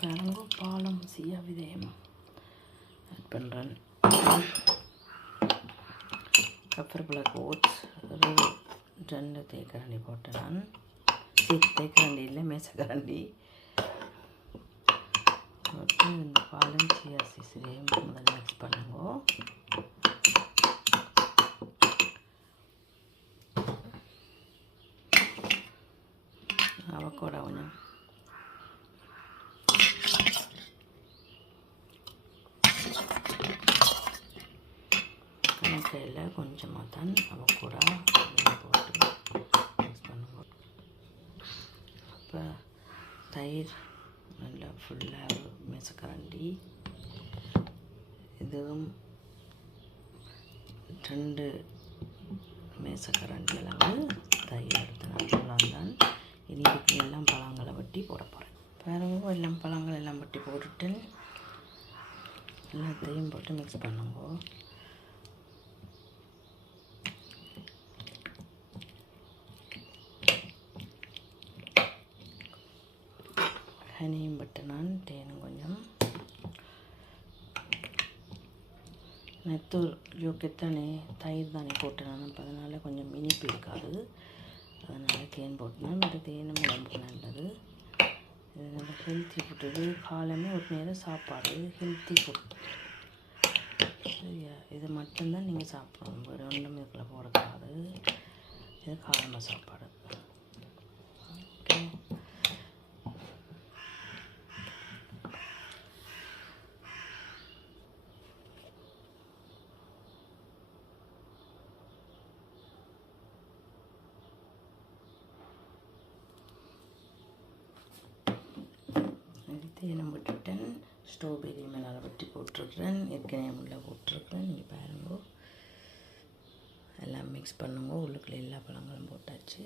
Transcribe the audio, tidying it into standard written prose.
பாருங்க பாலம் சியா விதயம் ஆட் பண்ணுறேன். கப்பர் ஓட்ஸ் ஒரு 2 தேக்கரண்டி போட்டேன். நான் தேக்கரண்டி இல்லை, மேசக்கரண்டி போட்டு இந்த பாலும் சியா சீஸையும் முதல்ல மிக்ஸ் பண்ணுங்க. அவக்கோடா கொஞ்சம் கணக்கையில் கொஞ்சமாக தான் அவக்கூடா போட்டு மிக்ஸ் பண்ணுவோம். அப்போ தயிர் நல்லா ஃபுல்லாக மேசக்கரண்டி, இதுவும் 2 மேசக்கரண்டி அளவு தயிர் எடுத்து தான். இனி இதுக்கு எல்லாம் பழங்களை வெட்டி போட போகிறேன். பாருங்க எல்லாம் பழங்கள் எல்லாம் வெட்டி போட்டுட்டு எல்லாத்தையும் போட்டு மிக்ஸ் பண்ணுங்க. ஹனியும் பட்டு நான் தேனும் கொஞ்சம் நெத்தூர் ஜோக்கெத்தானே தயிர் தானே போட்டேன் நான். அப்போ அதனால் கொஞ்சம் இனிப்பு இருக்காது, அதனால் தேன் போட்டேன். இந்த தேனும் உடம்புக்கு நல்லது. இது நல்ல ஹெல்த்தி ஃபுட்டு. இது காலமே ஒரு நேரம் சாப்பாடு, ஹெல்த்தி ஃபுட். சரியா, இது மட்டும்தான் நீங்கள் சாப்பிடணும், வேறு ஒன்றும் இதுக்குள்ள போடக்கூடாது. இது காலமாக சாப்பாடு. ஓகே, தேனும் விட்டுட்டேன். ஸ்ட்ராபெரி மேலே வெட்டி போட்டிருக்கிறேன், ஏற்கனவே முள்ள போட்டிருக்கிறேன். நீங்கள் பாருங்க, எல்லாம் மிக்ஸ் பண்ணுங்க. உள்ளுக்குள்ளே எல்லா பழங்களும் போட்டாச்சு.